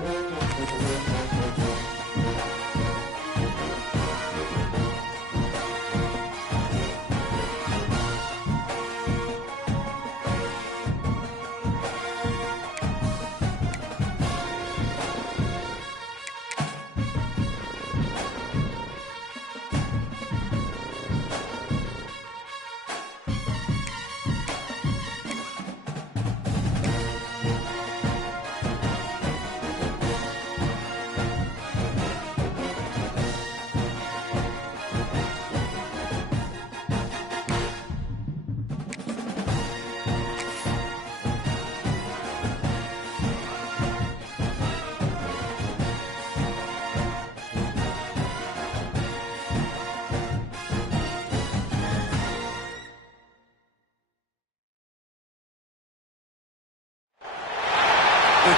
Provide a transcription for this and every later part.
The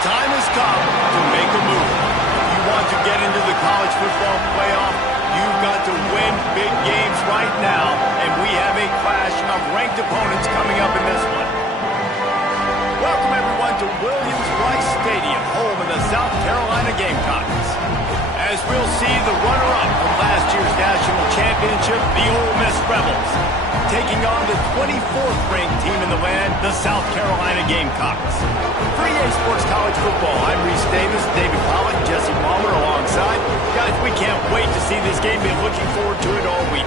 time has come to make a move. If you want to get into the college football playoff, you've got to win big games right now, and we have a clash of ranked opponents coming up in this one. Welcome, everyone, to Williams-Brice Stadium, home of the South Carolina Gamecocks. As we'll see the runner-up from last year's national championship, the Ole Miss Rebels, taking on the 24th-ranked team in the land, the South Carolina Gamecocks. For EA Sports College Football, I'm Reese Davis, David Pollock, Jesse Palmer alongside. Guys, we can't wait to see this game. Been looking forward to it all week.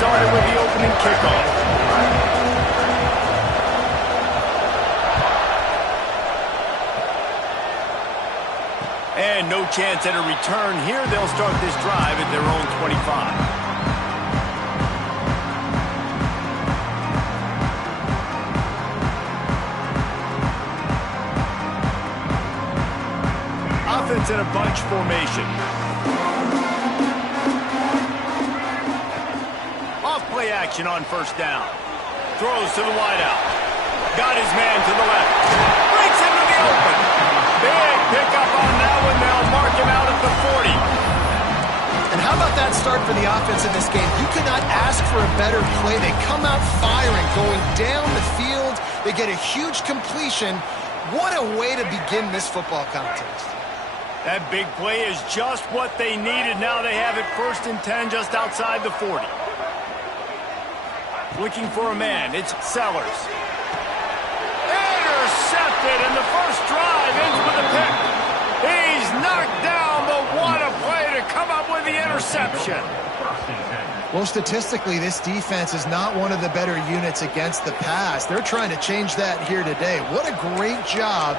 Started with the opening kickoff. And no chance at a return here. They'll start this drive at their own 25. Offense in a bunch formation. Play action on first down. Throws to the wideout. Got his man to the left. Breaks into the open. Big pickup on that one. They'll mark him out at the 40. And how about that start for the offense in this game? You cannot ask for a better play. They come out firing, going down the field. They get a huge completion. What a way to begin this football contest. That big play is just what they needed. Now they have it 1st and 10 just outside the 40. Looking for a man. It's Sellers. Intercepted, and the first drive ends with a pick. He's knocked down, but what a play to come up with the interception. Well, statistically, this defense is not one of the better units against the pass. They're trying to change that here today. What a great job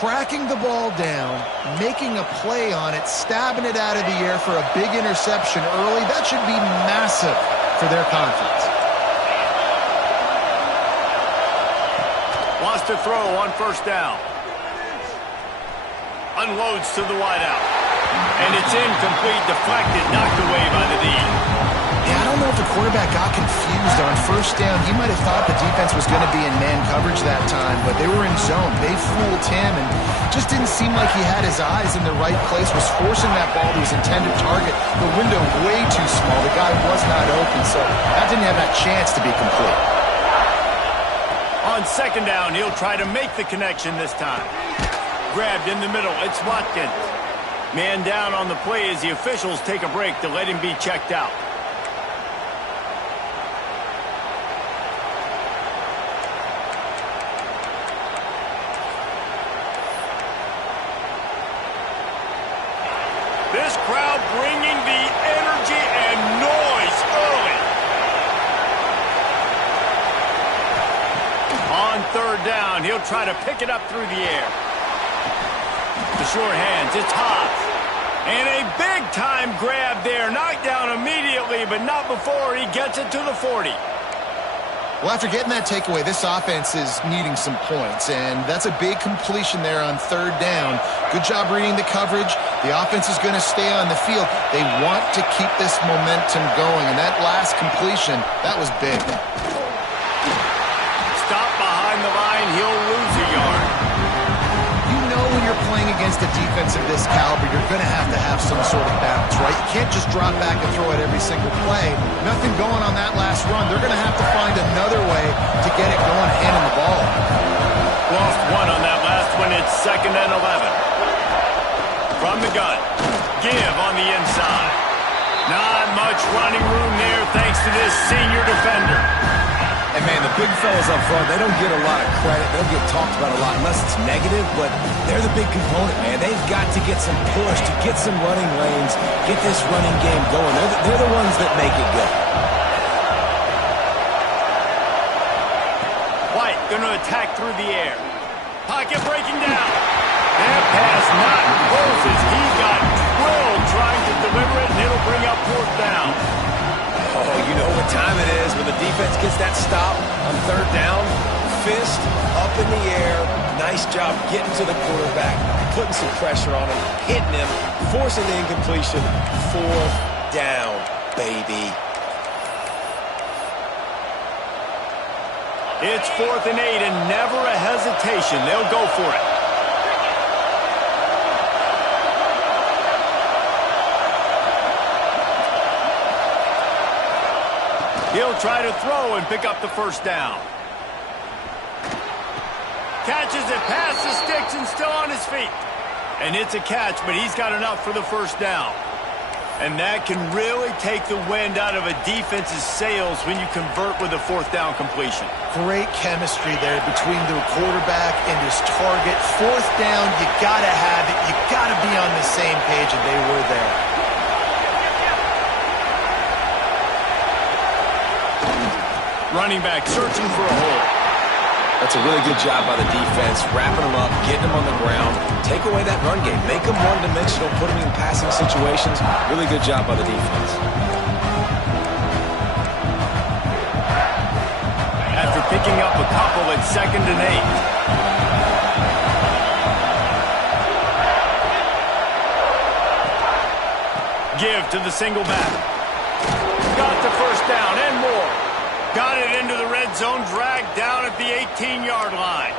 tracking the ball down, making a play on it, stabbing it out of the air for a big interception early. That should be massive for their confidence. Wants to throw on first down. Unloads to the wideout. And it's incomplete, deflected, knocked away by the D. Yeah, I don't know if the quarterback got confused on first down. He might have thought the defense was going to be in man coverage that time, but they were in zone. They fooled him and just didn't seem like he had his eyes in the right place, was forcing that ball to his intended target. The window way too small. The guy was not open, so that didn't have that chance to be complete. On second down, he'll try to make the connection this time. Grabbed in the middle, it's Watkins. Man down on the play as the officials take a break to let him be checked out. This crowd bringing the energy and noise early. On third down, he'll try to pick it up through the air. The short hands, it's Hobbs. And a big-time grab there. Knocked down immediately, but not before he gets it to the 40. Well, after getting that takeaway, this offense is needing some points, and that's a big completion there on third down. Good job reading the coverage. The offense is going to stay on the field. They want to keep this momentum going, and that last completion, that was big. Stop behind the line, he'll lose a yard. You know when you're playing against a defense of this caliber, you're going to have some sort of balance, right? You can't just drop back and throw it every single play. Nothing going on that last run. They're going to have to find another way to get it going, handing the ball. Lost one on that last one. It's 2nd and 11. From the gun. Give on the inside. Not much running room there thanks to this senior defender. And, man, the big fellas up front, they don't get a lot of credit. They don't get talked about a lot unless it's negative, but they're the big component, man. They've got to get some push, to get some running lanes, get this running game going. They're the ones that make it go. White going to attack through the air. Pocket breaking down. That pass not close as he got drilled trying to deliver it, and it'll bring up 4th down. Oh, you know what time it is when the defense gets that stop on 3rd down. Fist up in the air. Nice job getting to the quarterback, putting some pressure on him, hitting him, forcing the incompletion. 4th down, baby. It's 4th and 8 and never a hesitation. They'll go for it. He'll try to throw and pick up the 1st down. Catches it past the sticks and still on his feet. And it's a catch, but he's got enough for the 1st down. And that can really take the wind out of a defense's sails when you convert with a 4th down completion. Great chemistry there between the quarterback and his target. 4th down, you got to have it. You got to be on the same page, and they were there. Running back searching for a hole. That's a really good job by the defense, wrapping them up, getting them on the ground. Take away that run game. Make them one-dimensional, put them in passing situations. Really good job by the defense. After picking up a couple at 2nd and 8. Give to the single back. Got the 1st down and more. Got it into the red zone, dragged down at the 18-yard line.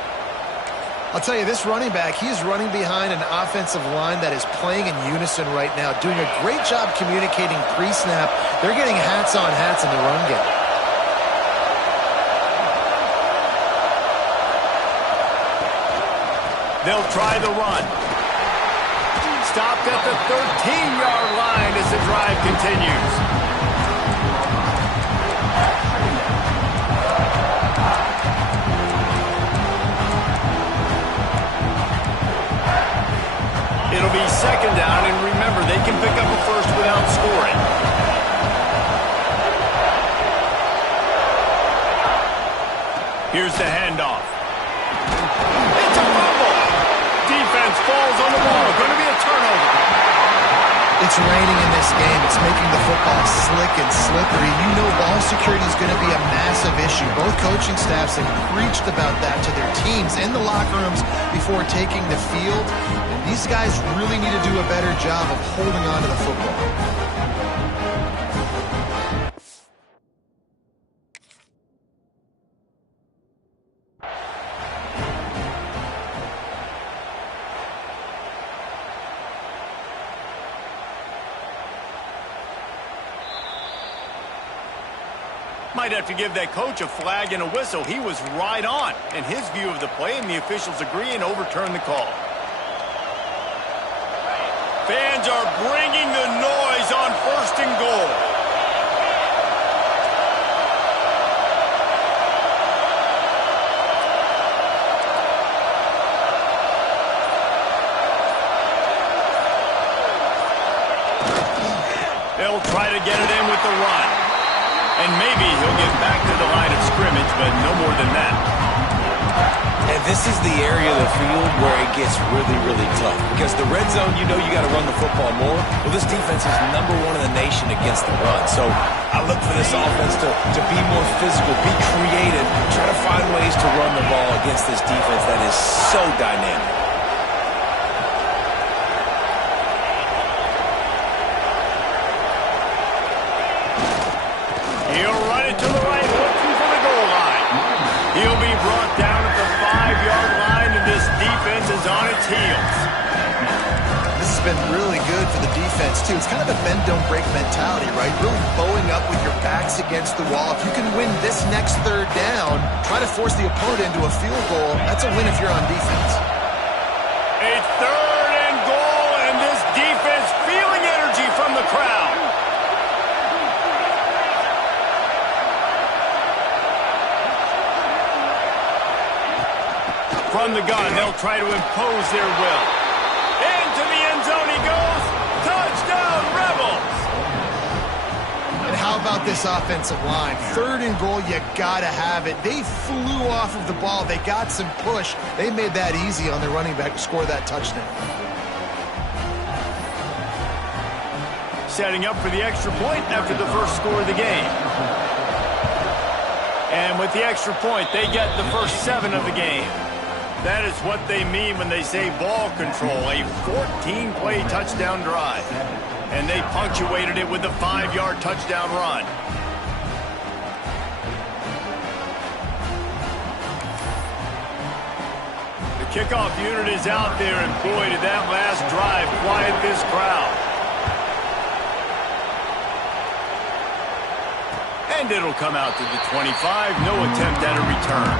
I'll tell you, this running back, he's running behind an offensive line that is playing in unison right now, doing a great job communicating pre-snap. They're getting hats on hats in the run game. They'll try the run. Stopped at the 13-yard line as the drive continues. It'll be 2nd down, and remember, they can pick up a 1st without scoring. Here's the handoff. It's a fumble. Defense falls on the ball. Going to be a turnover. It's raining in this game. It's making the football slick and slippery. You know ball security is going to be a massive issue. Both coaching staffs have preached about that to their teams in the locker rooms before taking the field. And these guys really need to do a better job of holding on to the football. Might have to give that coach a flag and a whistle. He was right on in his view of the play, and the officials agree and overturn the call. Fans are bringing the noise on 1st and goal. They'll try to get it in with the run. And maybe he'll get back to the line of scrimmage, but no more than that. And this is the area of the field where it gets really, really tough. Because the red zone, you know you got to run the football more. Well, this defense is #1 in the nation against the run. So I look for this offense to be more physical, be creative, try to find ways to run the ball against this defense that is so dynamic. He'll run it to the right, looking for the goal line. He'll be brought down at the 5-yard line, and this defense is on its heels. This has been really good for the defense, too. It's kind of a bend-don't-break mentality, right? Really bowing up with your backs against the wall. If you can win this next third down, try to force the opponent into a field goal. That's a win if you're on defense. A 3rd and goal, and this defense feeling energy from the crowd. From the gun, they'll try to impose their will. Into the end zone he goes. Touchdown, Rebels! And how about this offensive line? 3rd and goal, you gotta have it. They flew off of the ball. They got some push. They made that easy on their running back to score that touchdown. Setting up for the extra point after the first score of the game. And with the extra point, they get the first 7 of the game. That is what they mean when they say ball control, a 14-play touchdown drive. And they punctuated it with a 5-yard touchdown run. The kickoff unit is out there, and boy, did that last drive quiet this crowd. And it'll come out to the 25, no attempt at a return.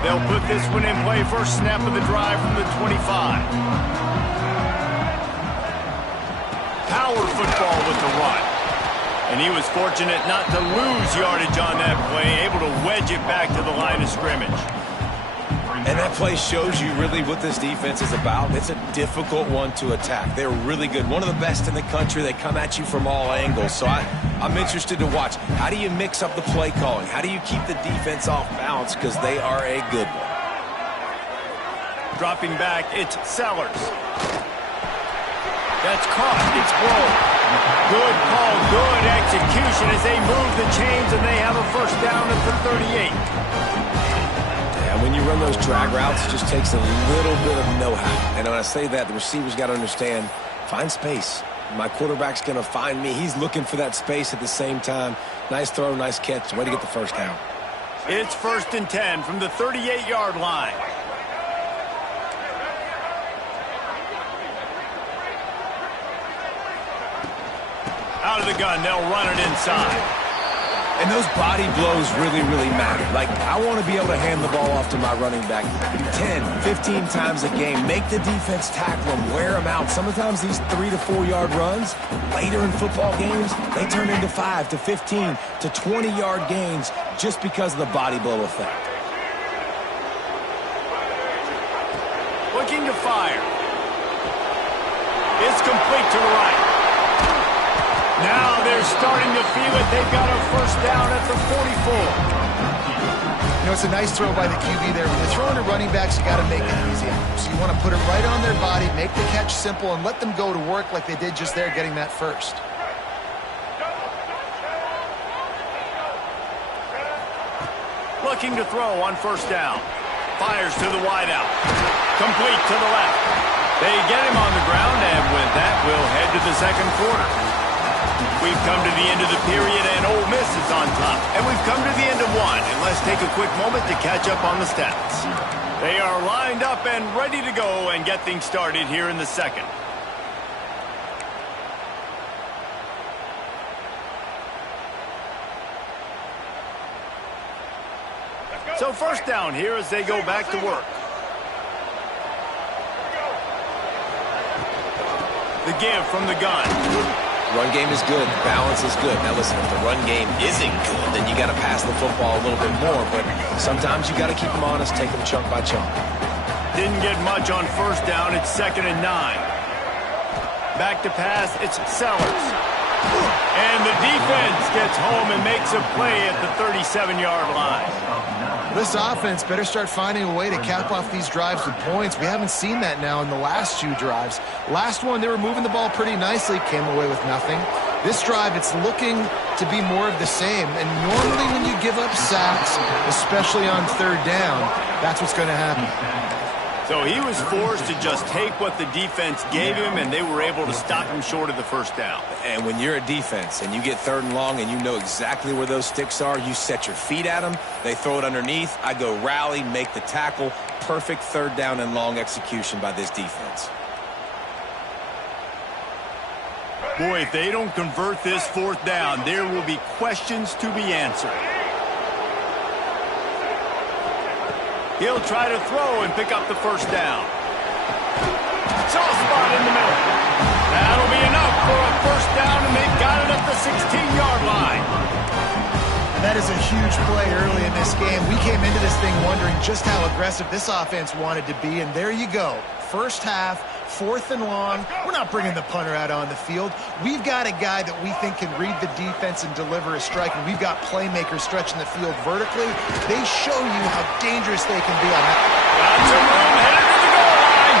They'll put this one in play, first snap of the drive from the 25. Power football with the run. And he was fortunate not to lose yardage on that play, able to wedge it back to the line of scrimmage. And that play shows you really what this defense is about. It's a difficult one to attack. They're really good. One of the best in the country. They come at you from all angles. So I'm interested to watch. How do you mix up the play calling? How do you keep the defense off balance? Because they are a good one. Dropping back, it's Sellers. That's caught. It's blown. Good call, good execution as they move the chains, and they have a first down at the 38. And when you run those drag routes, it just takes a little bit of know-how. And when I say that, the receivers got to understand, find space. My quarterback's going to find me. He's looking for that space at the same time. Nice throw, nice catch. Way to get the first down. It's 1st and 10 from the 38-yard line. Out of the gun, they'll run it inside. And those body blows really, really matter. Like, I want to be able to hand the ball off to my running back 10, 15 times a game. Make the defense tackle them, wear them out. Sometimes these 3 to 4 yard runs, later in football games, they turn into 5 to 15 to 20-yard gains just because of the body blow effect. Looking to fire. It's complete to the right. Now they're starting to feel it. They've got a first down at the 44. You know, it's a nice throw by the QB there. When you're throwing to running backs, you got to make it easy. So you want to put it right on their body, make the catch simple, and let them go to work like they did just there, getting that first. Looking to throw on first down. Fires to the wideout. Complete to the left. They get him on the ground, and with that, we'll head to the second quarter. We've come to the end of the period, and Ole Miss is on top. And we've come to the end of one, and let's take a quick moment to catch up on the stats. They are lined up and ready to go and get things started here in the second. So first down here as they go back to work. The give from the gun. Run game is good. Balance is good. Now listen, if the run game isn't good, then you got to pass the football a little bit more. But sometimes you got to keep them honest, take them chunk by chunk. Didn't get much on first down. It's 2nd and 9. Back to pass, it's Sellers. And the defense gets home and makes a play at the 37-yard line. This offense better start finding a way to cap off these drives with points. We haven't seen that now in the last 2 drives. Last one, they were moving the ball pretty nicely, came away with nothing. This drive, it's looking to be more of the same. And normally when you give up sacks, especially on 3rd down, that's what's going to happen. So he was forced to just take what the defense gave him, and they were able to stop him short of the 1st down. And when you're a defense and you get 3rd and long and you know exactly where those sticks are, you set your feet at them, they throw it underneath, I go rally, make the tackle. Perfect 3rd down and long execution by this defense. Boy, if they don't convert this 4th down, there will be questions to be answered. He'll try to throw and pick up the 1st down. Soft spot in the middle. That'll be enough for a 1st down, and they've got it at the 16-yard line. That is a huge play early in this game. We came into this thing wondering just how aggressive this offense wanted to be, and there you go. 1st half, 4th and long. We're not bringing the punter out on the field. We've got a guy that we think can read the defense and deliver a strike, and we've got playmakers stretching the field vertically. They show you how dangerous they can be on that. Got some room, headed to the goal line,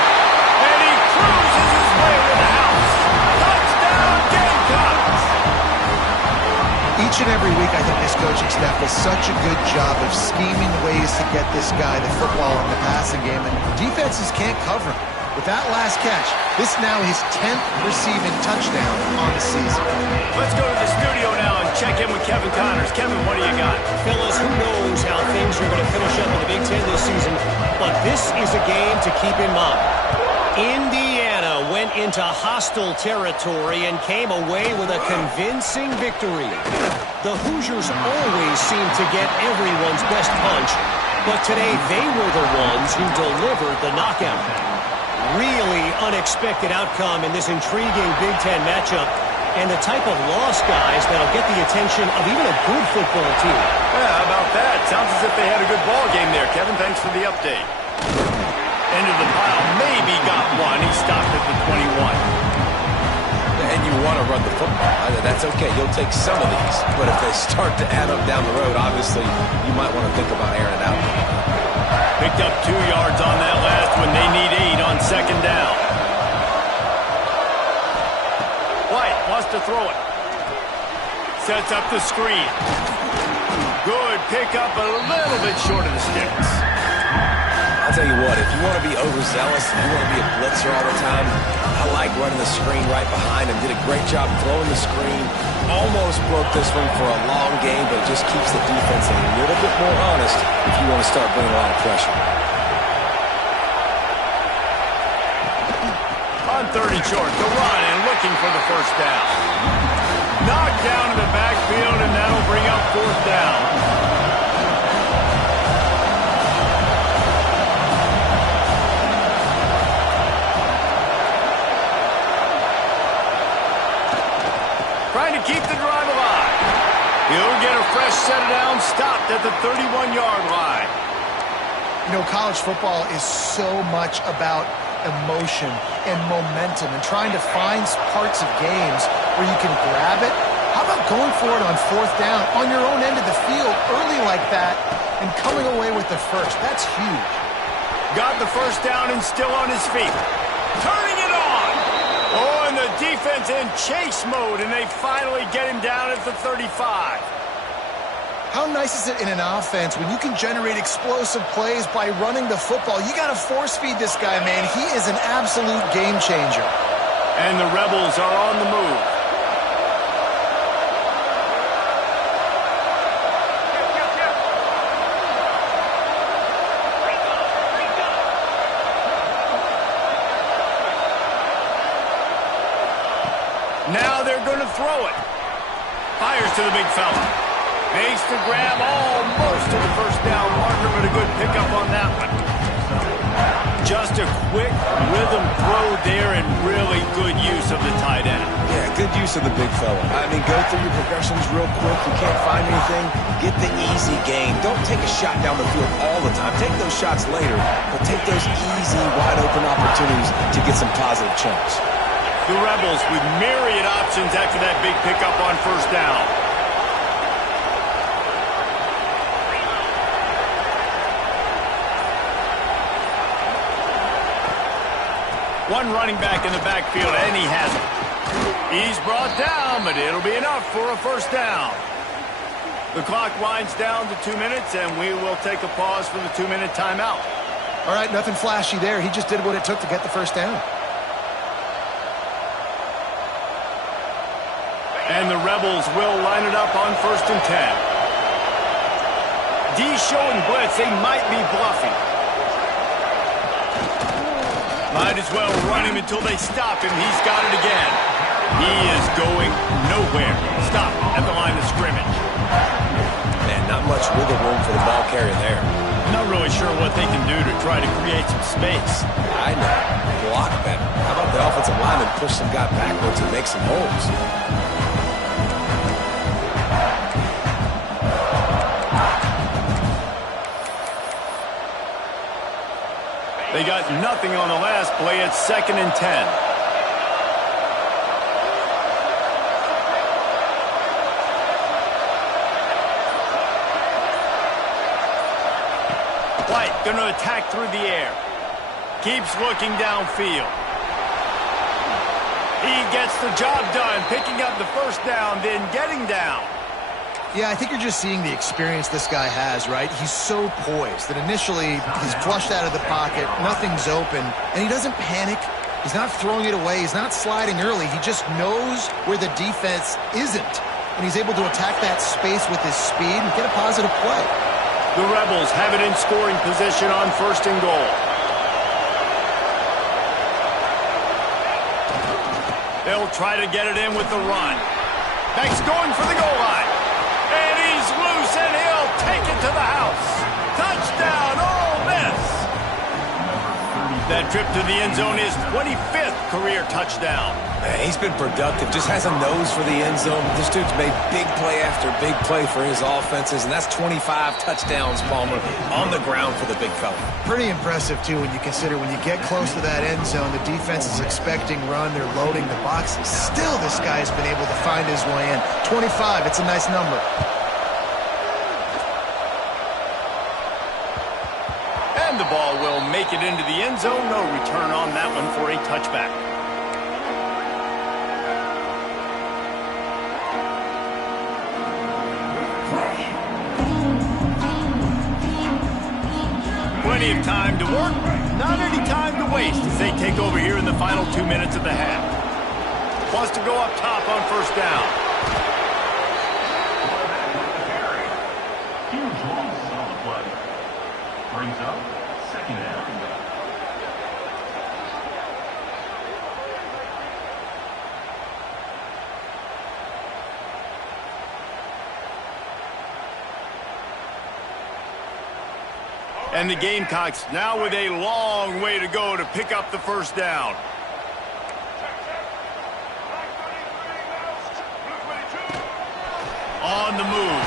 and he cruises his way to the house. Touchdown, Gamecocks! Each and every week, I think this coaching staff does such a good job of scheming ways to get this guy the football in the passing game, and defenses can't cover him. With that last catch, this now his 10th receiving touchdown on the season. Let's go to the studio now and check in with Kevin Connors. Kevin, what do you got? Fellas, who knows how things are going to finish up in the Big Ten this season, but this is a game to keep in mind. Indiana went into hostile territory and came away with a convincing victory. The Hoosiers always seem to get everyone's best punch, but today they were the ones who delivered the knockout. Really unexpected outcome in this intriguing Big Ten matchup, and the type of loss, guys, that'll get the attention of even a good football team. Yeah, how about that? Sounds as if they had a good ball game there. Kevin, thanks for the update. Into the pile, maybe got one. He stopped at the 21. And you want to run the football. That's okay. You'll take some of these. But if they start to add up down the road, obviously, you might want to think about airing it out. Picked up 2 yards on that last one. They need 8 on 2nd down. White wants to throw it. Sets up the screen. Good pickup, a little bit short of the sticks. I'll tell you what, if you want to be overzealous, if you want to be a blitzer all the time, I like running the screen right behind him. Did a great job throwing the screen. Almost broke this one for a long game, but it just keeps the defense a little bit more honest if you want to start bringing a lot of pressure. On 3rd and short, the run and looking for the 1st down. Knocked down in the backfield, and that'll bring up 4th down. Trying to keep the drive alive. He'll get a fresh set down, stopped at the 31-yard line. You know, college football is so much about emotion and momentum and trying to find parts of games where you can grab it. How about going for it on 4th down on your own end of the field early like that and coming away with the 1st? That's huge. Got the 1st down and still on his feet. Turning it on. Oh, and the defense in chase mode, and they finally get him down at the 35. How nice is it in an offense when you can generate explosive plays by running the football? You got to force feed this guy, man. He is an absolute game changer. And the Rebels are on the move. Now they're going to throw it. Fires to the big fella. Makes the grab almost to the 1st down marker, but a good pickup on that one. Just a quick rhythm throw there and really good use of the tight end. Yeah, good use of the big fella. I mean, go through your progressions real quick. You can't find anything, get the easy gain. Don't take a shot down the field all the time. Take those shots later, but take those easy, wide-open opportunities to get some positive chunks. The Rebels with myriad options after that big pickup on first down. One running back in the backfield, and he has it. He's brought down, but it'll be enough for a first down. The clock winds down to 2 minutes, and we will take a pause for the 2-minute timeout. All right, nothing flashy there. He just did what it took to get the first down. And the Rebels will line it up on 1st and 10. D showing blitz. They might be bluffing. Might as well run him until they stop him. He's got it again. He is going nowhere. Stop at the line of scrimmage. Man, not much wiggle room for the ball carrier there. Not really sure what they can do to try to create some space. I know. Block better. How about the offensive lineman push some guy backwards and make some holes? They got nothing on the last play. It's 2nd and 10. White going to attack through the air. Keeps looking downfield. He gets the job done, picking up the first down, then getting down. Yeah, I think you're just seeing the experience this guy has, right? He's so poised that initially he's flushed out of the pocket, nothing's open, and he doesn't panic. He's not throwing it away. He's not sliding early. He just knows where the defense isn't, and he's able to attack that space with his speed and get a positive play. The Rebels have it in scoring position on 1st and goal. They'll try to get it in with the run. Beck's going for the goal line. And he's loose, and he'll take it to the house. Touchdown, Ole Miss. That trip to the end zone is 25th career touchdown. Man, he's been productive, just has a nose for the end zone. This dude's made big play after big play for his offenses, and that's 25 touchdowns, Palmer, on the ground for the big fella. Pretty impressive, too, when you consider when you get close to that end zone, the defense is expecting run, they're loading the boxes. Still, this guy's been able to find his way in. 25, it's a nice number. And the ball will make it into the end zone. No return on that one for a touchback. Plenty of time to work, not any time to waste as they take over here in the final 2 minutes of the half. Wants to go up top on first down. Huge loss on the play. Brings up 2nd down. And the Gamecocks now with a long way to go to pick up the first down. On the move.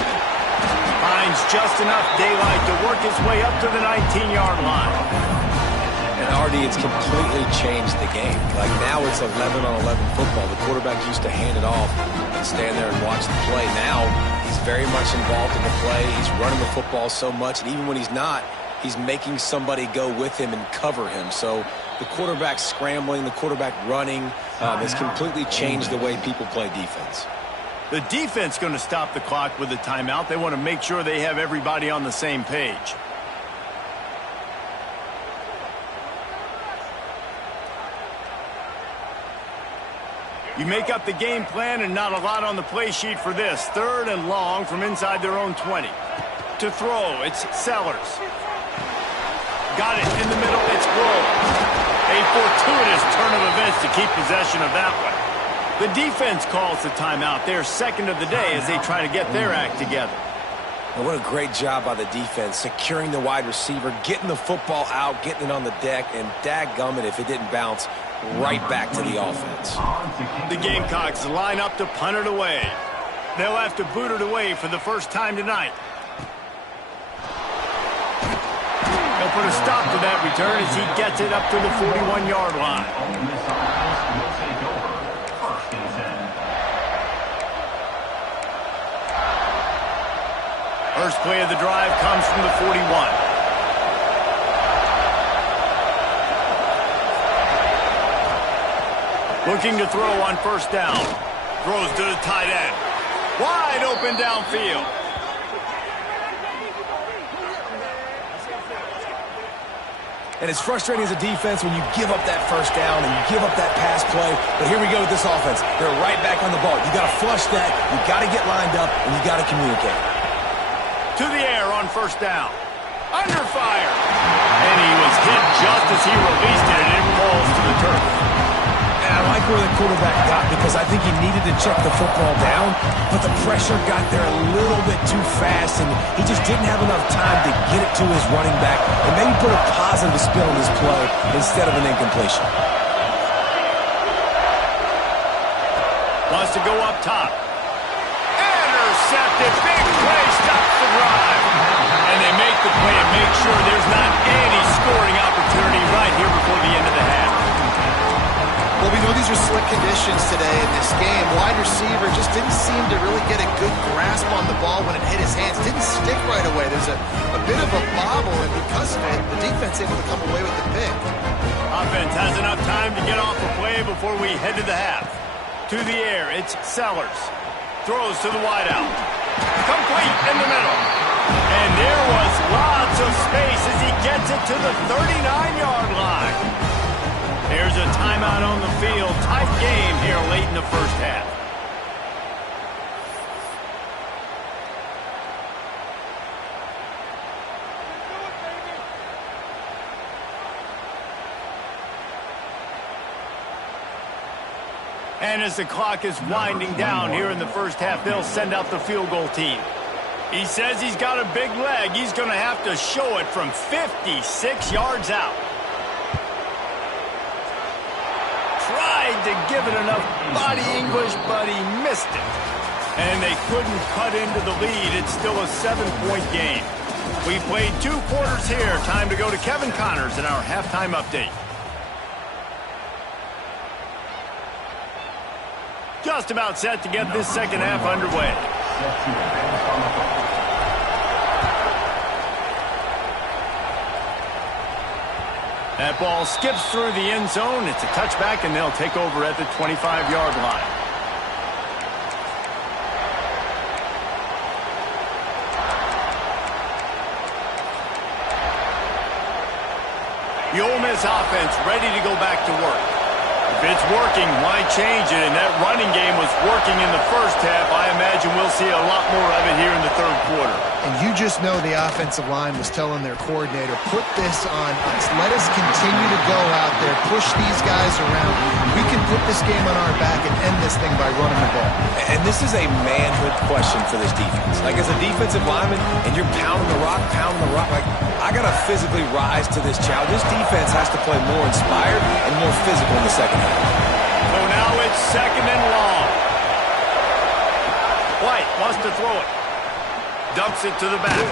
Finds just enough daylight to work his way up to the 19-yard line. And Artie, it's completely changed the game. Like now it's 11-on-11 football. The quarterback used to hand it off and stand there and watch the play. Now he's very much involved in the play. He's running the football so much, and even when he's not, he's making somebody go with him and cover him. So the quarterback scrambling, the quarterback running has completely changed the way people play defense. The defense going to stop the clock with a timeout. They want to make sure they have everybody on the same page. You make up the game plan and not a lot on the play sheet for this. 3rd and long from inside their own 20. To throw, it's Sellers. Got it in the middle, it's Grove. A fortuitous turn of events to keep possession of that one. The defense calls the timeout. They're 2nd of the day as they try to get their act together. And what a great job by the defense, securing the wide receiver, getting the football out, getting it on the deck, and dadgummit if it didn't bounce, right back to the offense. The Gamecocks line up to punt it away. They'll have to boot it away for the first time tonight. They'll put a stop to that return as he gets it up to the 41-yard line. First play of the drive comes from the 41. Looking to throw on first down. Throws to the tight end. Wide open downfield. And it's frustrating as a defense when you give up that first down and you give up that pass play. But here we go with this offense. They're right back on the ball. You got to flush that. You got to get lined up, and you got to communicate. To the air on first down. Under fire. And he was hit just as he released it, and it falls to the turf. And I like where the quarterback got because I think he needed to check the football down, but the pressure got there a little bit too fast, and he just didn't have enough time to get it to his running back and maybe put a positive spin on his play instead of an incompletion. Wants to go up top. Intercepted. Big play stops the drive. And they make the play and make sure there's not any scoring opportunity right here before the end of the half. Well, we know these are slick conditions today in this game. Wide receiver just didn't seem to really get a good grasp on the ball when it hit his hands. Didn't stick right away. There's a bit of a bobble, and because of it, the defense able to come away with the pick. Offense has enough time to get off the play before we head to the half. To the air, it's Sellers. Throws to the wideout. Complete in the middle. And there was lots of space as he gets it to the 39-yard line. There's a timeout on the field. Tight game here late in the first half. And as the clock is winding down here in the first half, they'll send out the field goal team. He says he's got a big leg. He's going to have to show it from 56 yards out. Tried to give it enough body English, but he missed it. And they couldn't cut into the lead. It's still a 7-point game. We played 2 quarters here. Time to go to Kevin Connors in our halftime update. Just about set to get this second half underway. That ball skips through the end zone. It's a touchback, and they'll take over at the 25-yard line. The Ole Miss offense ready to go back to work. If it's working, why change it? And that running game was working in the first half. I imagine we'll see a lot more of it here in the third quarter. And you just know the offensive line was telling their coordinator, put this on us. Let us continue to go out there, push these guys around. We can put this game on our back and end this thing by running the ball. And this is a manhood question for this defense. Like, as a defensive lineman, and you're pounding the rock, like, I got to physically rise to this challenge. This defense has to play more inspired and more physical in the second half. So now it's second and long. White wants to throw it. Dumps it to the back.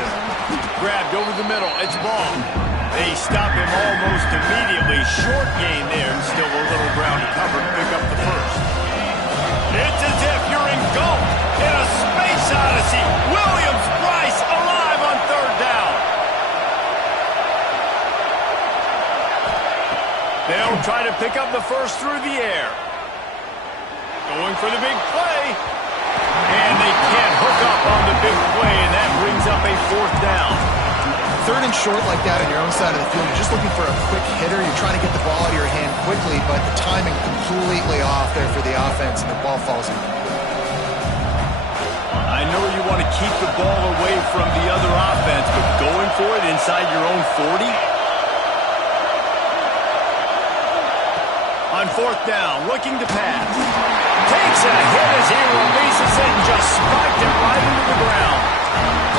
Grabbed over the middle. It's ball. They stop him almost immediately. Short gain there. Still a little ground to cover to pick up the first. It's as if you're engulfed in a space odyssey. Williams-Brice alive on third down. They'll try to pick up the first through the air. Going for the big play. And they can't hook up on the big play, and that brings up a fourth down. Third and short like that on your own side of the field, you're just looking for a quick hitter. You're trying to get the ball out of your hand quickly, but the timing completely off there for the offense, and the ball falls in. I know you want to keep the ball away from the other offense, but going for it inside your own 40? On fourth down, looking to pass. Takes a hit as he releases it and just spiked it right into the ground.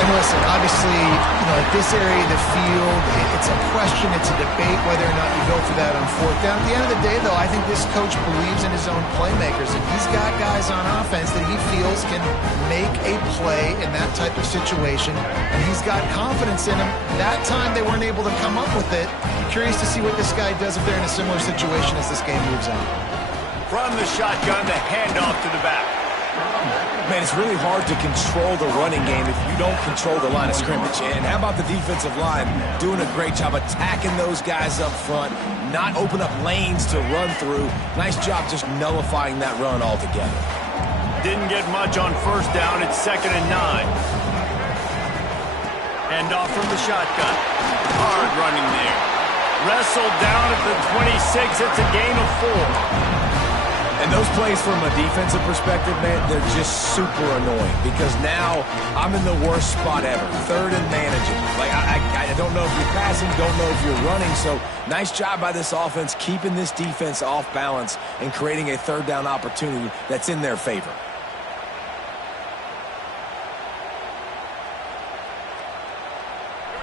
And listen, obviously, at this area of the field, it's a question, it's a debate whether or not you go for that on fourth down. At the end of the day, though, I think this coach believes in his own playmakers, and he's got guys on offense that he feels can make a play in that type of situation, and he's got confidence in them. That time they weren't able to come up with it. I'm curious to see what this guy does if they're in a similar situation as this game moves on. From the shotgun, the handoff to the back. Man, it's really hard to control the running game if you don't control the line of scrimmage. And how about the defensive line doing a great job attacking those guys up front, not open up lanes to run through. Nice job just nullifying that run altogether. Didn't get much on first down. It's 2nd and 9. Hand off from the shotgun. Hard running there. Wrestled down at the 26. It's a gain of 4. And those plays from a defensive perspective, man, they're just super annoying because now I'm in the worst spot ever. 3rd and managing. Like, I don't know if you're passing, don't know if you're running. So nice job by this offense keeping this defense off balance and creating a 3rd down opportunity that's in their favor.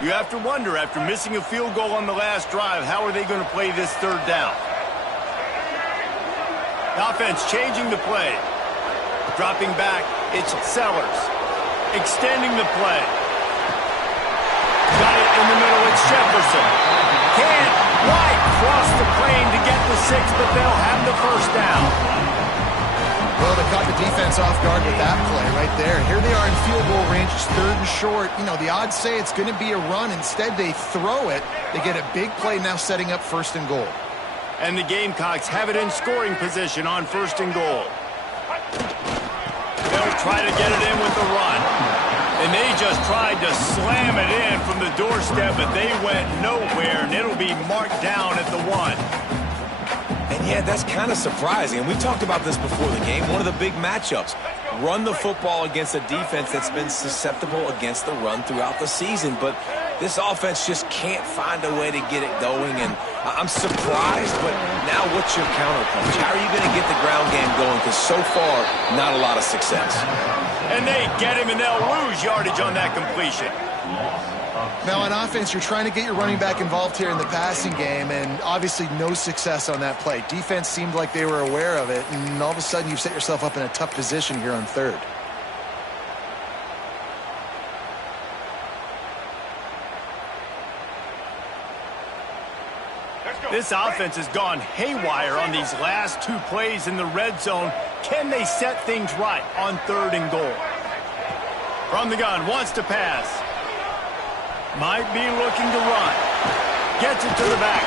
You have to wonder, after missing a field goal on the last drive, how are they going to play this 3rd down? Offense changing the play. Dropping back, it's Sellers. Extending the play. Got it in the middle, it's Jefferson. Can't quite cross the plane to get the 6, but they'll have the 1st down. Well, they caught the defense off guard with that play right there. Here they are in field goal range, it's 3rd and short. You know, the odds say it's going to be a run. Instead, they throw it. They get a big play now setting up 1st and goal. And the Gamecocks have it in scoring position on 1st and goal. They'll try to get it in with the run. And they just tried to slam it in from the doorstep, but they went nowhere, and it'll be marked down at the 1. And yeah, that's kind of surprising. And we talked about this before the game. One of the big matchups. Run the football against a defense that's been susceptible against the run throughout the season. But this offense just can't find a way to get it going. And I'm surprised, but now what's your counterpunch? How are you going to get the ground game going? Because so far, not a lot of success. And they get him, and they'll lose yardage on that completion. Now, on offense, you're trying to get your running back involved here in the passing game, and obviously no success on that play. Defense seemed like they were aware of it, and all of a sudden you've set yourself up in a tough position here on 3rd. This offense has gone haywire on these last 2 plays in the red zone. Can they set things right on 3rd and goal? From the gun, wants to pass. Might be looking to run. Gets it to the back.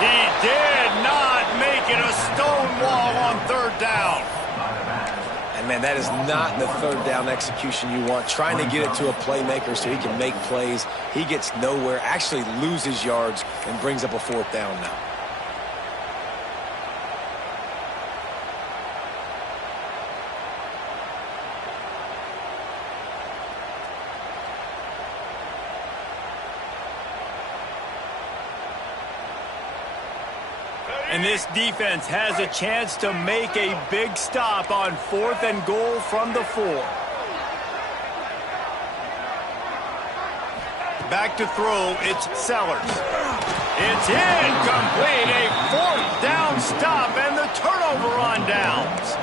He did not make it a stone wall on 3rd down. And, man, that is not the 3rd down execution you want. Trying to get it to a playmaker so he can make plays. He gets nowhere, actually loses yards, and brings up a 4th down now. And this defense has a chance to make a big stop on 4th and goal from the 4. Back to throw, it's Sellers. It's incomplete, a 4th down stop, and the turnover on downs.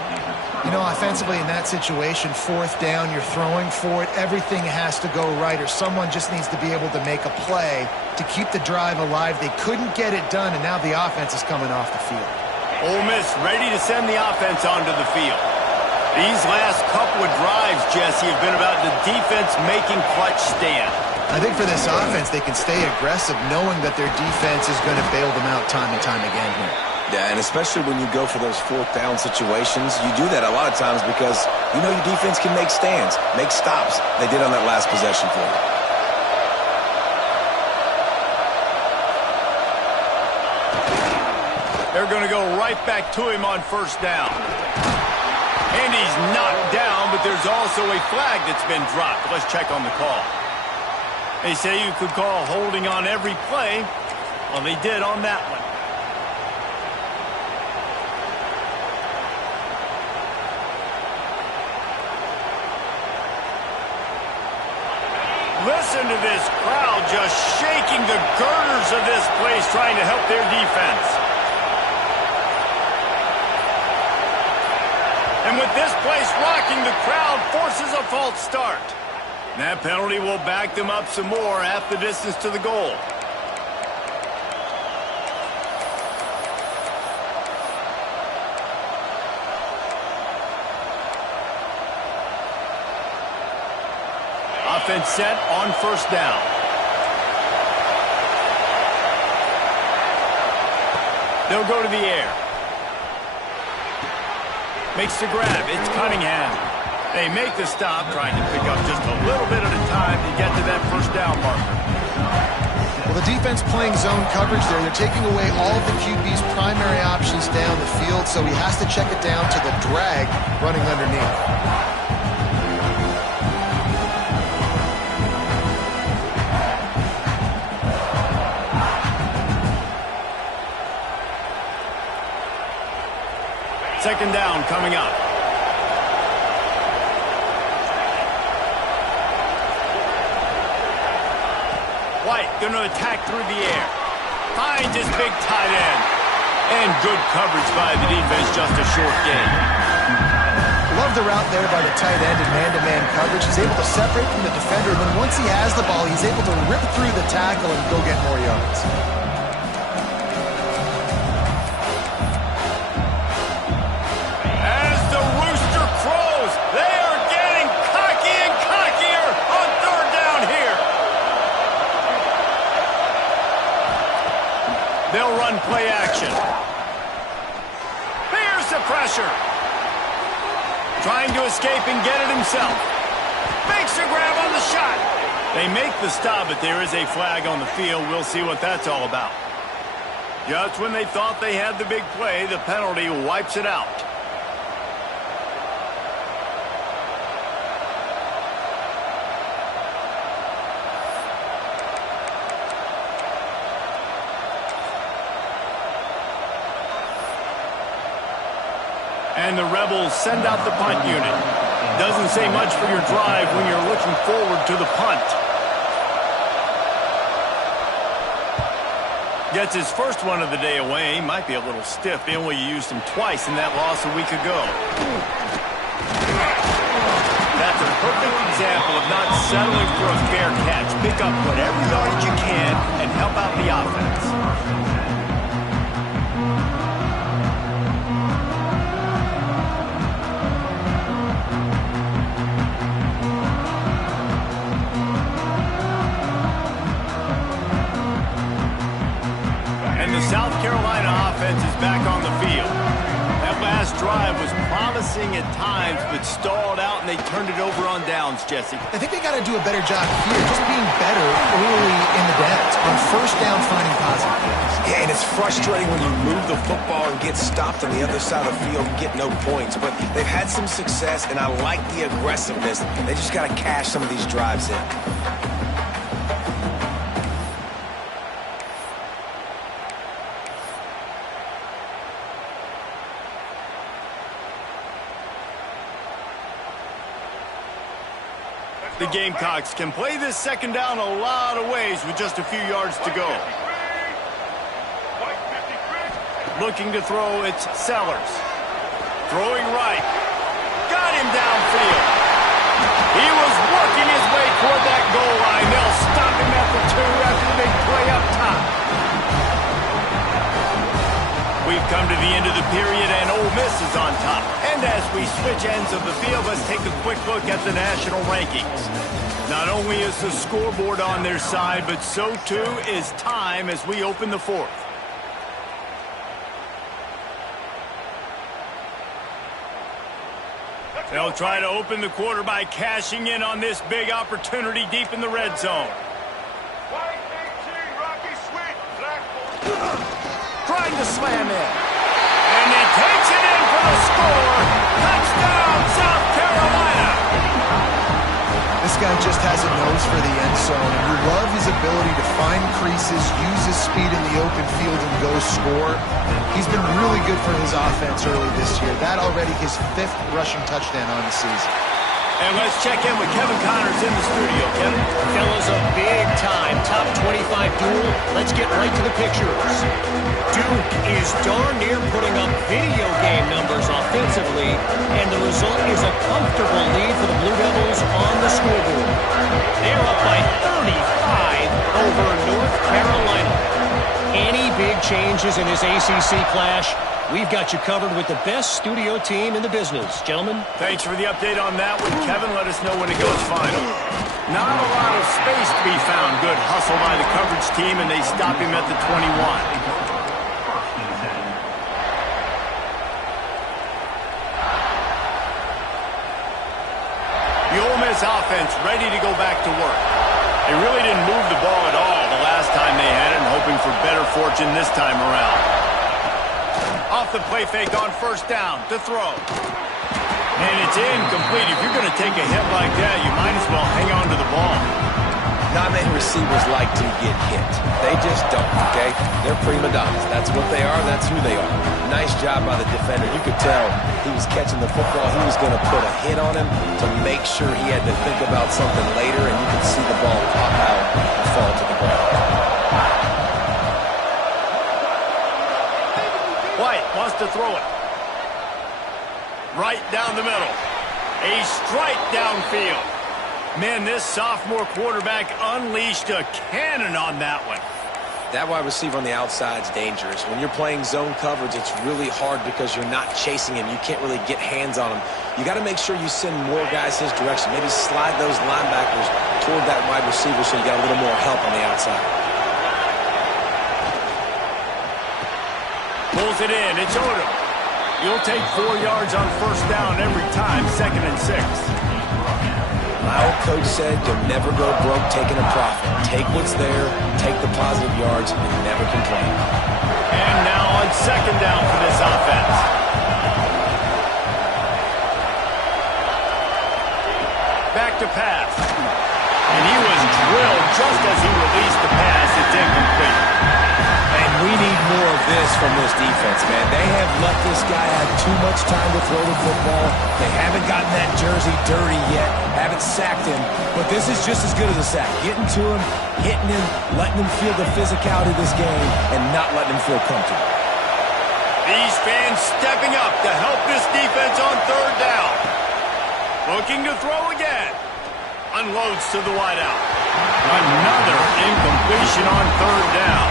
You know, offensively in that situation, 4th down, you're throwing for it. Everything has to go right, or someone just needs to be able to make a play to keep the drive alive. They couldn't get it done, and now the offense is coming off the field. Ole Miss ready to send the offense onto the field. These last couple of drives, Jesse, have been about the defense making clutch stand. I think for this offense, they can stay aggressive knowing that their defense is going to bail them out time and time again here. Yeah, and especially when you go for those 4th down situations, you do that a lot of times because you know your defense can make stands, make stops. They did on that last possession for you. They're going to go right back to him on 1st down. And he's knocked down, but there's also a flag that's been dropped. Let's check on the call. They say you could call holding on every play. Well, they did on that one. Listen to this crowd just shaking the girders of this place, trying to help their defense. And with this place rocking, the crowd forces a false start. That penalty will back them up some more, half the distance to the goal. defense set on first down. They'll go to the air. Makes the grab. It's Cunningham. They make the stop, trying to pick up just a little bit at a time to get to that first down marker. Well, the defense playing zone coverage there. They're taking away all of the QB's primary options down the field, so he has to check it down to the drag running underneath. Second down coming up. White going to attack through the air. Finds his big tight end. And good coverage by the defense, just a short gain. Love the route there by the tight end in man-to-man coverage. He's able to separate from the defender, and then once he has the ball, he's able to rip through the tackle and go get more yards. They'll run play action. Here's the pressure. Trying to escape and get it himself. Makes a grab on the shot. They make the stop, but there is a flag on the field. We'll see what that's all about. Just when they thought they had the big play, the penalty wipes it out. And the Rebels send out the punt unit. Doesn't say much for your drive when you're looking forward to the punt. Gets his first one of the day away. Might be a little stiff. They only used him twice in that loss a week ago. That's a perfect example of not settling for a fair catch. Pick up whatever yardage you can and help out the offense. South Carolina offense is back on the field. That last drive was promising at times, but stalled out, and they turned it over on downs, Jesse. I think they got to do a better job here, just being better early in the downs. On first down, finding positive plays. Yeah, and it's frustrating when you move the football and get stopped on the other side of the field and get no points. But they've had some success, and I like the aggressiveness. They just got to cash some of these drives in. The Gamecocks can play this second down a lot of ways with just a few yards to go. Looking to throw, it's Sellers. Throwing right. Got him downfield. He was working his way toward that goal line. They'll stop him at the 2 after the big play up top. We've come to the end of the period, and Ole Miss is on top. And as we switch ends of the field, let's take a quick look at the national rankings. Not only is the scoreboard on their side, but so too is time as we open the fourth. They'll try to open the quarter by cashing in on this big opportunity deep in the red zone. Trying to slam in. And he takes it in for the score. Touchdown, South Carolina. This guy just has a nose for the end zone, and we love his ability to find creases, use his speed in the open field, and go score. He's been really good for his offense early this year. That already his 5th rushing touchdown on the season. And let's check in with Kevin Connors in the studio. Kevin? Fellas, a big-time top 25 duel. Let's get right to the pictures. Duke is darn near putting up video game numbers offensively, and the result is a comfortable lead for the Blue Devils on the scoreboard. They're up by 35 over North Carolina. Any big changes in this ACC clash? We've got you covered with the best studio team in the business. Gentlemen? Thanks for the update on that one, Kevin. Let us know when it goes final. Not a lot of space to be found. Good hustle by the coverage team, and they stop him at the 21. First and 10. The Ole Miss offense ready to go back to work. They really didn't move the ball at all the last time they had it, and hoping for better fortune this time around. Off the play fake on first down to throw. And it's incomplete. If you're going to take a hit like that, you might as well hang on to the ball. Not many receivers like to get hit. They just don't, okay? They're prima donnas. That's what they are. That's who they are. Nice job by the defender. You could tell he was catching the football. He was going to put a hit on him to make sure he had to think about something later, and you could see the ball pop out and fall to the ground. White wants to throw it. Right down the middle. A strike downfield. Man, this sophomore quarterback unleashed a cannon on that one. That wide receiver on the outside is dangerous. When you're playing zone coverage, it's really hard because you're not chasing him. You can't really get hands on him. You got to make sure you send more guys his direction. Maybe slide those linebackers toward that wide receiver so you got a little more help on the outside. Pulls it in. It's Odom. You'll take 4 yards on first down every time, 2nd and 6. My old coach said you'll never go broke taking a profit. Take what's there, take the positive yards, and never complain. And now on 2nd down for this offense. Back to pass. And he was drilled just as he released the pass. It's incomplete. And we need more of this from this defense, man. They have let this guy have too much time to throw the football. They haven't gotten that jersey dirty yet, haven't sacked him, but this is just as good as a sack. Getting to him, hitting him, letting him feel the physicality of this game, and not letting him feel comfortable. These fans stepping up to help this defense on 3rd down. Looking to throw again. Unloads to the wideout. Another incompletion on 3rd down.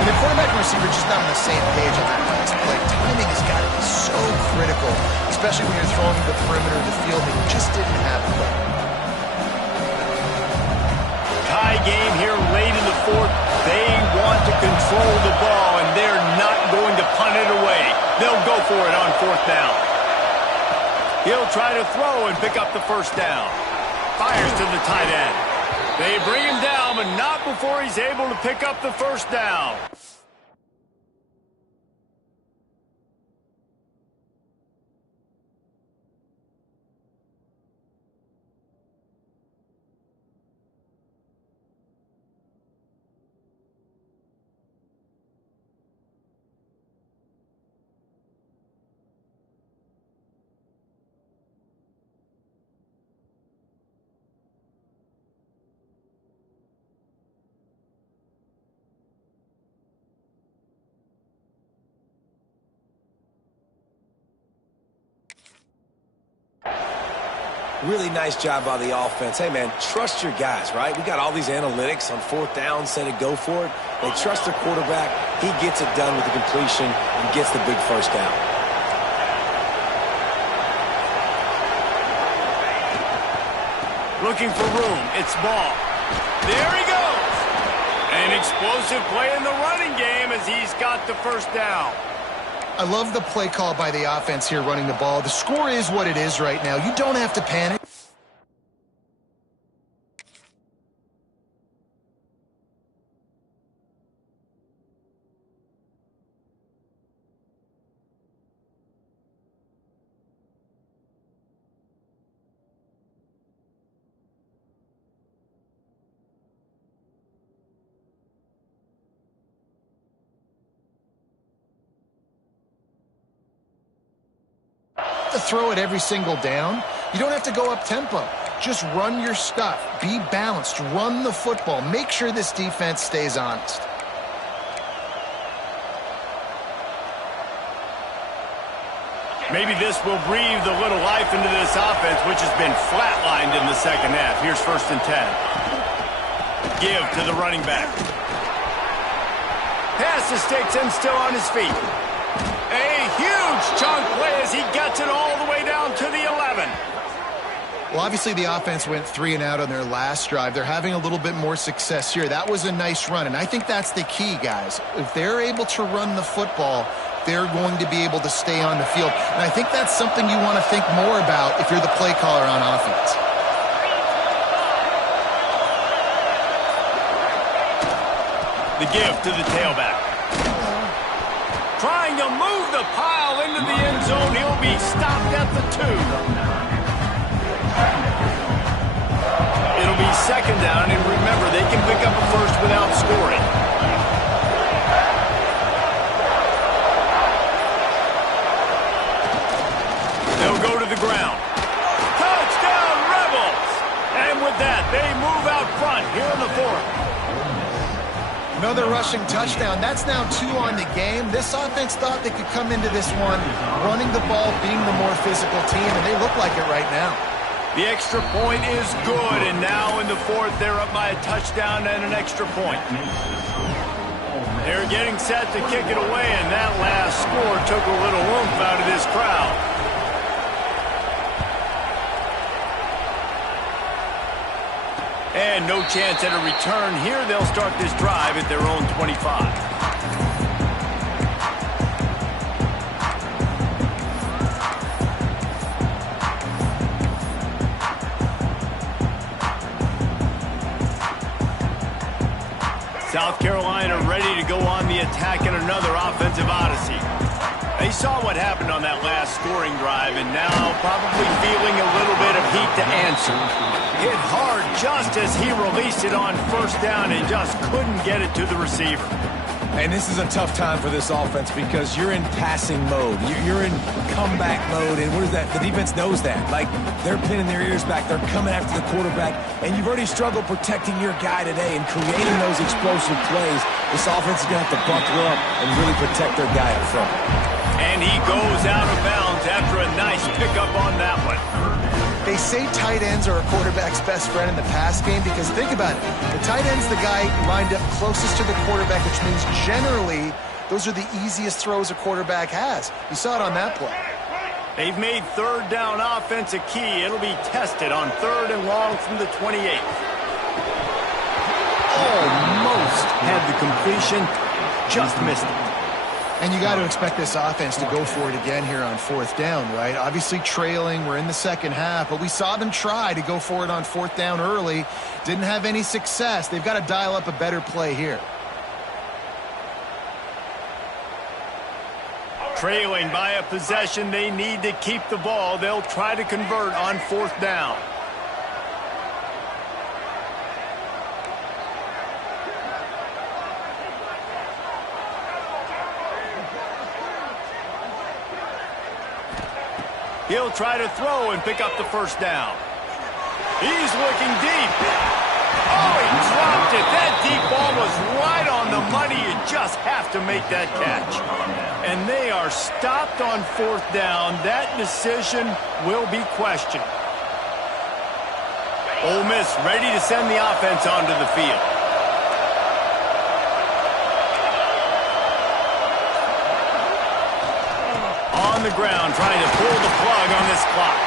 And the quarterback and receiver just not on the same page on that last play. Timing has got to be so critical, especially when you're throwing to the perimeter of the field. They just didn't have it. Tie game here late in the 4th. They want to control the ball, and they're not going to punt it away. They'll go for it on 4th down. He'll try to throw and pick up the first down. Fires to the tight end. They bring him down, but not before he's able to pick up the first down. Really nice job by the offense. Hey, man, trust your guys, right? We got all these analytics on 4th down, said it, go for it. They trust their quarterback. He gets it done with the completion and gets the big first down. Looking for room. It's Ball. There he goes. An explosive play in the running game as he's got the first down. I love the play call by the offense here running the ball. The score is what it is right now. You don't have to panic. To throw it every single down. You don't have to go up tempo. Just run your stuff. Be balanced. Run the football. Make sure this defense stays honest. Maybe this will breathe a little life into this offense, which has been flatlined in the 2nd half. Here's 1st and 10. Give to the running back. Pass to Stetson, still on his feet. A huge chunk play as he gets it all the way down to the 11. Well, obviously the offense went 3 and out on their last drive. They're having a little bit more success here. That was a nice run, and I think that's the key, guys. If they're able to run the football, they're going to be able to stay on the field. And I think that's something you want to think more about if you're the play caller on offense. The give to the tailback. Trying to move the pile into the end zone. He'll be stopped at the 2. It'll be second down, and remember, they can pick up a first without scoring. They'll go to the ground. Touchdown, Rebels! And with that, they move out front here in the 4th. Another rushing touchdown. That's now 2 on the game. This offense thought they could come into this one running the ball, being the more physical team, and they look like it right now. The extra point is good, and now in the 4th, they're up by a touchdown and an extra point. They're getting set to kick it away, and that last score took a little oomph out of this crowd. And no chance at a return here. They'll start this drive at their own 25. South Carolina ready to go on the attack in another offensive odyssey. They saw what happened on that last scoring drive, and now probably feeling a little bit of heat to answer. Hit hard just as he released it on first down and just couldn't get it to the receiver. And this is a tough time for this offense because you're in passing mode. You're in comeback mode, and what is that? The defense knows that. Like, they're pinning their ears back. They're coming after the quarterback, and you've already struggled protecting your guy today and creating those explosive plays. This offense is going to have to buckle up and really protect their guy up front. And he goes out of bounds after a nice pickup on that one. They say tight ends are a quarterback's best friend in the pass game because think about it. The tight end's the guy lined up closest to the quarterback, which means generally those are the easiest throws a quarterback has. You saw it on that play. They've made third down offense a key. It'll be tested on 3rd and long from the 28th. Almost had the completion, just missed it. And you got to expect this offense to go for it again here on 4th down, right? Obviously trailing, we're in the second half, but we saw them try to go for it on 4th down early. Didn't have any success. They've got to dial up a better play here. Trailing by a possession, they need to keep the ball. They'll try to convert on 4th down. He'll try to throw and pick up the first down. He's looking deep. Oh, he dropped it. That deep ball was right on the money. You just have to make that catch. And they are stopped on 4th down. That decision will be questioned. Ole Miss ready to send the offense onto the field. On the ground, trying to pull the plug on this clock.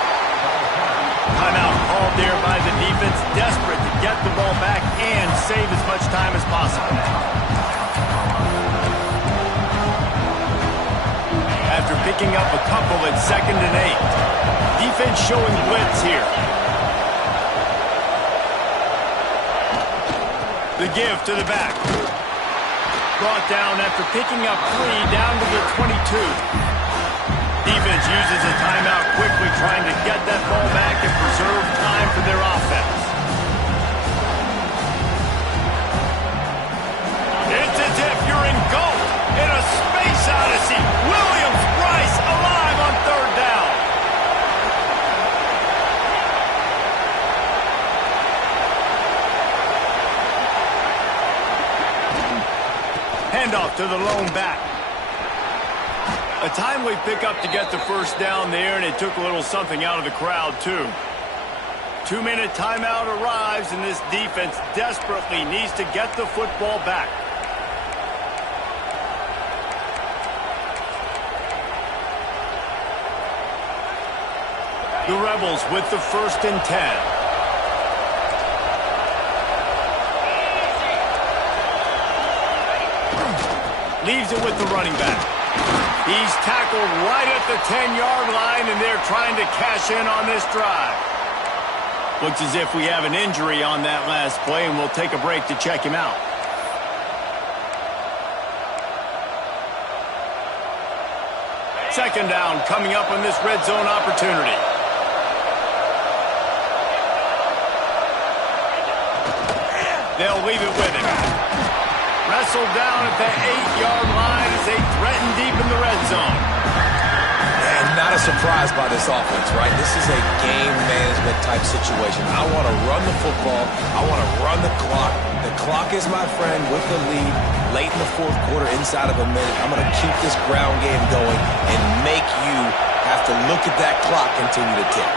Timeout called there by the defense, desperate to get the ball back and save as much time as possible. After picking up a couple at 2nd and 8, defense showing blitz here. The give to the back. Brought down after picking up 3 down to the 22. Defense uses a timeout quickly, trying to get that ball back and preserve time for their offense. It's as if you're engulfed in a space odyssey. Williams-Brice alive on 3rd down. Handoff to the lone back. A timely pickup to get the first down there, and it took a little something out of the crowd, too. 2-minute timeout arrives, and this defense desperately needs to get the football back. The Rebels with the 1st and 10. Leaves it with the running back. He's tackled right at the 10-yard line, and they're trying to cash in on this drive. Looks as if we have an injury on that last play, and we'll take a break to check him out. Second down coming up on this red zone opportunity. They'll leave it with him. Wrestled down at the 8-yard line as they threaten deep in the red zone. And not a surprise by this offense, right? This is a game management type situation. I want to run the football. I want to run the clock. The clock is my friend with the lead. Late in the 4th quarter, inside of a minute, I'm going to keep this ground game going and make you have to look at that clock continue to tick.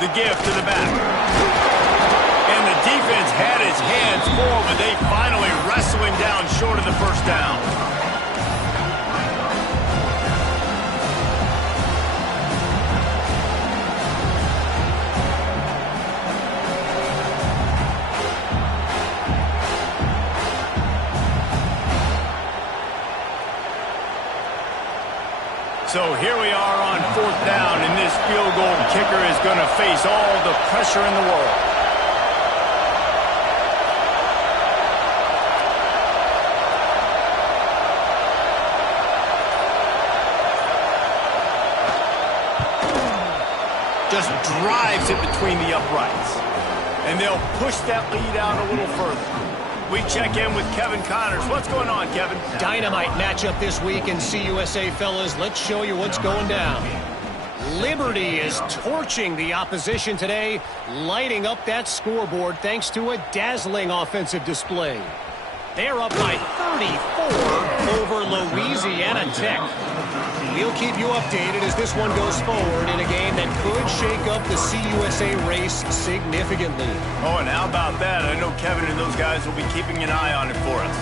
The give to the back. And the defense had his hands full, but they finally wrestle him down short of the 1st down. So here we are on 4th down, and this field goal kicker is going to face all the pressure in the world. Just drives it between the uprights. And they'll push that lead out a little further. We check in with Kevin Connors. What's going on, Kevin? Dynamite matchup this week in CUSA, fellas. Let's show you what's going down. Liberty is torching the opposition today, lighting up that scoreboard thanks to a dazzling offensive display. They're up by 34 over Louisiana Tech. We'll keep you updated as this one goes forward in a game that could shake up the CUSA race significantly. Oh, and how about that? I know Kevin and those guys will be keeping an eye on it for us.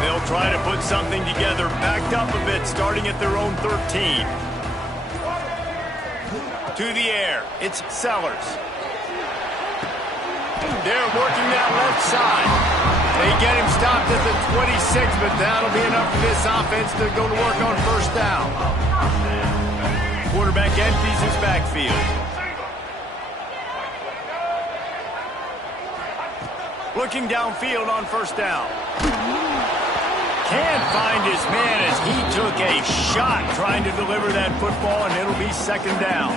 They'll try to put something together, backed up a bit, starting at their own 13. To the air, it's Sellers. They're working that left side. They get him stopped at the 26, but that'll be enough for this offense to go to work on 1st down. Quarterback empties his backfield. Looking downfield on 1st down. Can't find his man as he took a shot trying to deliver that football, and it'll be 2nd down.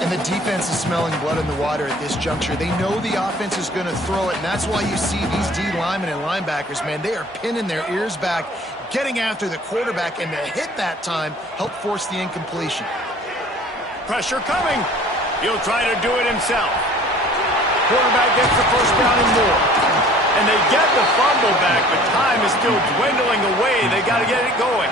And the defense is smelling blood in the water at this juncture. They know the offense is going to throw it, and that's why you see these D linemen and linebackers, man, they are pinning their ears back, getting after the quarterback, and to hit that time, help force the incompletion. Pressure coming. He'll try to do it himself. Quarterback gets the 1st down and more. And they get the fumble back, but time is still dwindling away. They got to get it going.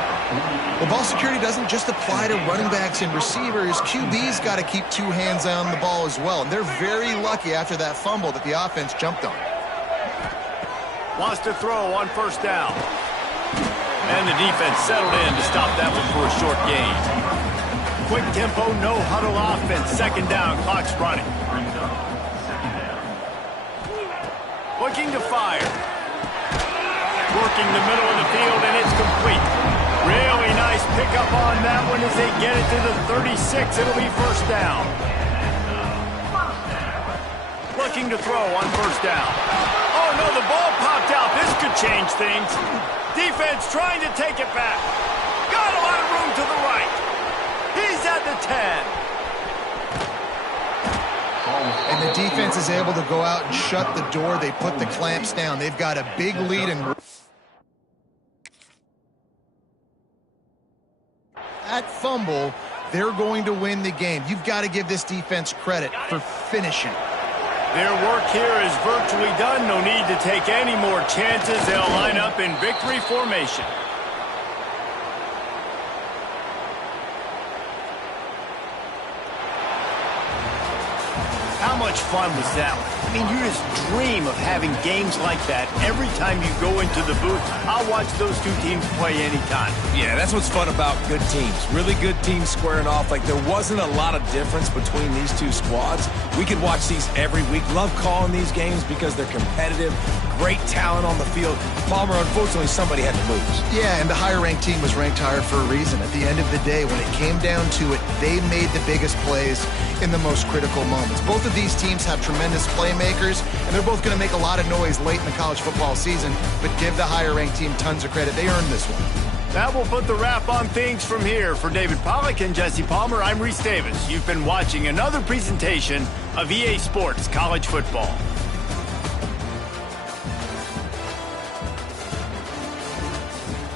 Well, ball security doesn't just apply to running backs and receivers. QB's got to keep 2 hands on the ball as well. And they're very lucky after that fumble that the offense jumped on. Wants to throw on 1st down. And the defense settled in to stop that one for a short gain. Quick tempo, no huddle offense. 2nd down, clock's running. Looking to fire. Working the middle of the field, and it's complete. Really nice pickup on that one as they get it to the 36. It'll be 1st down. Looking to throw on 1st down. Oh, no, the ball popped out. This could change things. Defense trying to take it back. Got a lot of room to the right. He's at the 10. And the defense is able to go out and shut the door. They put the clamps down. They've got a big lead. And that fumble, they're going to win the game. You've got to give this defense credit for finishing. Their work here is virtually done. No need to take any more chances. They'll line up in victory formation. How much fun was that one? I mean, you just dream of having games like that every time you go into the booth. I'll watch those two teams play anytime. Yeah, that's what's fun about good teams. Really good teams squaring off. Like, there wasn't a lot of difference between these two squads. We could watch these every week. Love calling these games because they're competitive. Great talent on the field. Palmer, unfortunately, somebody had to lose. Yeah, and the higher-ranked team was ranked higher for a reason. At the end of the day, when it came down to it, they made the biggest plays in the most critical moments. Both of these teams have tremendous playmakers, and they're both going to make a lot of noise late in the college football season, but give the higher-ranked team tons of credit. They earned this one. That will put the wrap on things from here. For David Pollack and Jesse Palmer, I'm Reese Davis. You've been watching another presentation of EA Sports College Football.